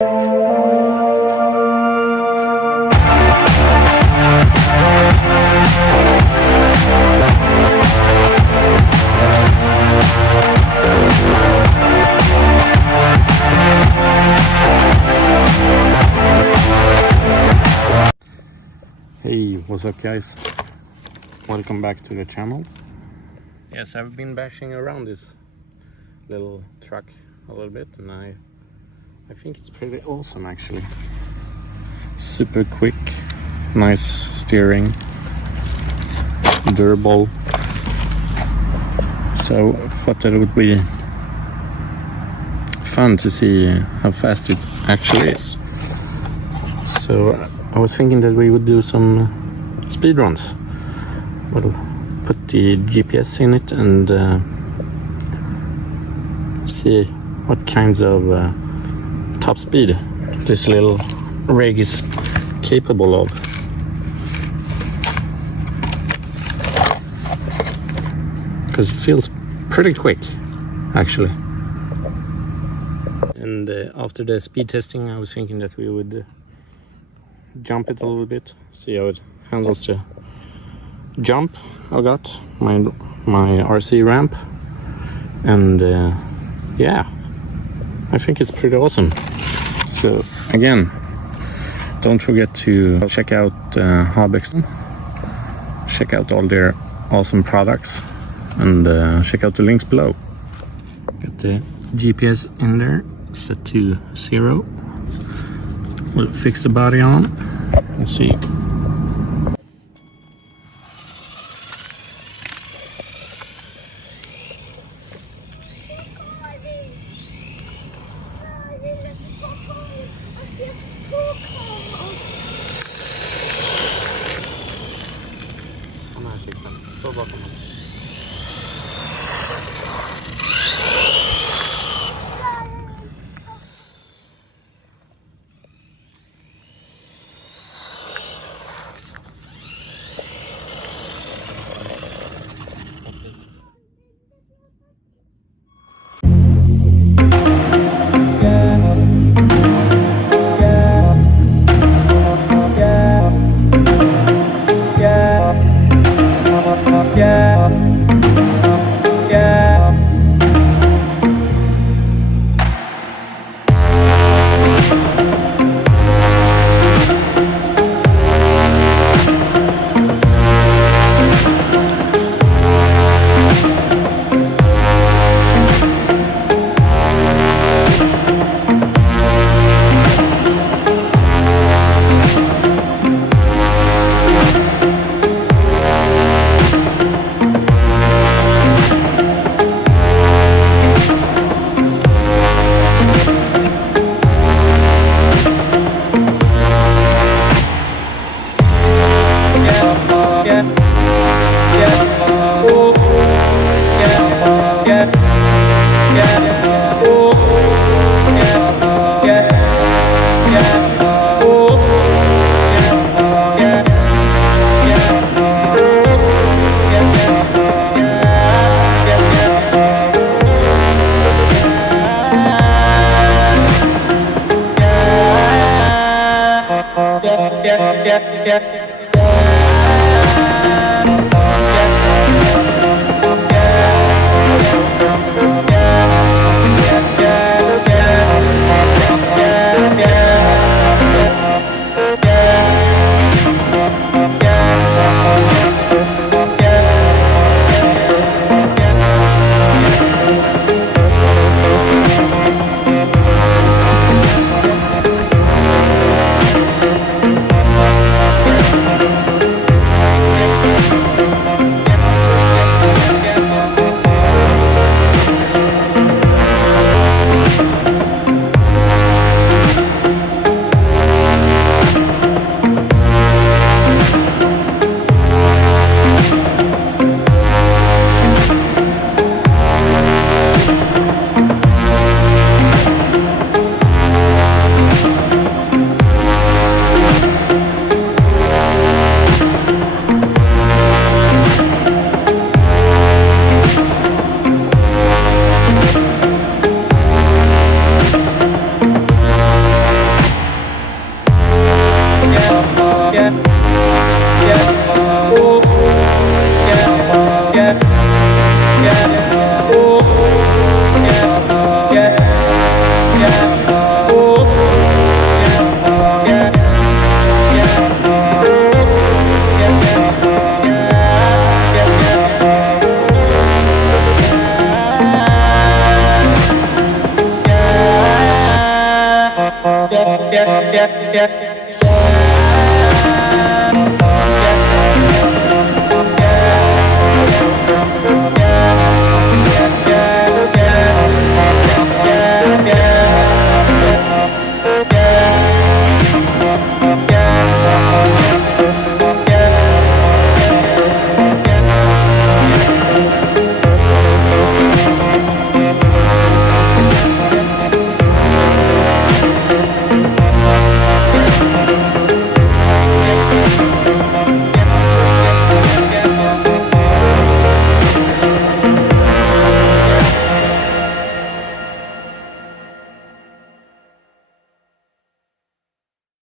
Hey, what's up guys? Welcome back to the channel. Yes, I've been bashing around this little truck a little bit, and I think it's pretty awesome actually. Super quick, nice steering, durable. So I thought that it would be fun to see how fast it actually is. So I was thinking that we would do some speed runs. We'll put the GPS in it and see what kinds of top speed this little rig is capable of. Because it feels pretty quick actually. And after the speed testing I was thinking that we would jump it a little bit, see how it handles the jump. I got my RC ramp, and yeah, I think it's pretty awesome. So again, don't forget to check out Hobby S-Max, check out all their awesome products, and check out the links below. Got the GPS in there, set to 0. We'll fix the body on. Let's see. Stå bakom mig. Yeah, yeah, yeah, yeah.